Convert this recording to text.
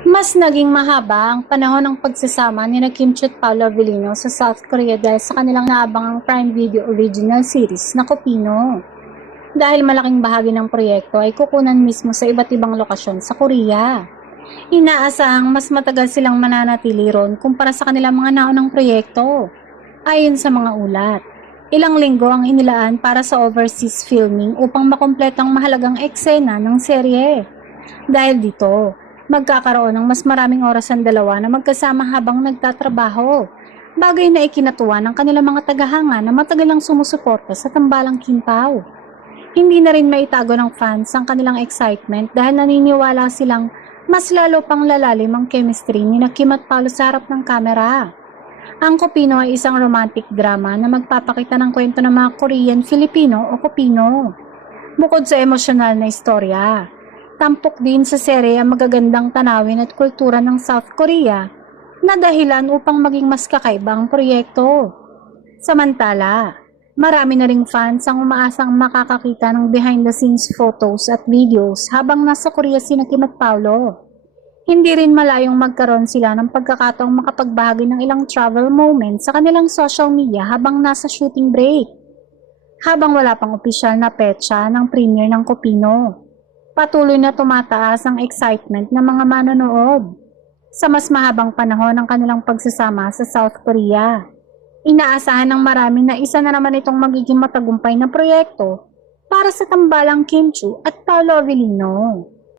Mas naging mahaba ang panahon ng pagsasama ni Kim Chiu at Paolo Avellino sa South Korea dahil sa kanilang naabangang Prime Video original series na Kopino. Dahil malaking bahagi ng proyekto ay kukunan mismo sa iba't ibang lokasyon sa Korea. Inaasahang mas matagal silang mananatili ron kumpara sa kanilang mga naunang proyekto. Ayon sa mga ulat, ilang linggo ang inilaan para sa overseas filming upang makumpletang mahalagang eksena ng serye. Dahil dito, magkakaroon ng mas maraming oras ang dalawa na magkasama habang nagtatrabaho. Bagay na ikinatuwa ng kanilang mga tagahanga na matagal lang sumusuporta sa tambalang Kimpaw. Hindi na rin maitago ng fans ang kanilang excitement dahil naniniwala silang mas lalo pang lalalim ang chemistry ni Kim at Paolo sa harap ng kamera. Ang Kopino ay isang romantic drama na magpapakita ng kwento ng mga Korean-Filipino o Kopino. Bukod sa emosyonal na istorya, tampok din sa serye ang magagandang tanawin at kultura ng South Korea na dahilan upang maging mas kakaiba ang proyekto. Samantala, marami na ring fans ang umaasang makakakita ng behind-the-scenes photos at videos habang nasa Korea sina Kim at Paolo. Hindi rin malayong magkaroon sila ng pagkakataong makapagbahagi ng ilang travel moments sa kanilang social media habang nasa shooting break. Habang wala pang opisyal na petsa ng premiere ng Kopino, patuloy na tumataas ang excitement ng mga manonood sa mas mahabang panahon ng kanilang pagsasama sa South Korea. Inaasahan ng marami na isa na naman itong magiging matagumpay na proyekto para sa tambalang Kim Chiu at Paolo Avellino.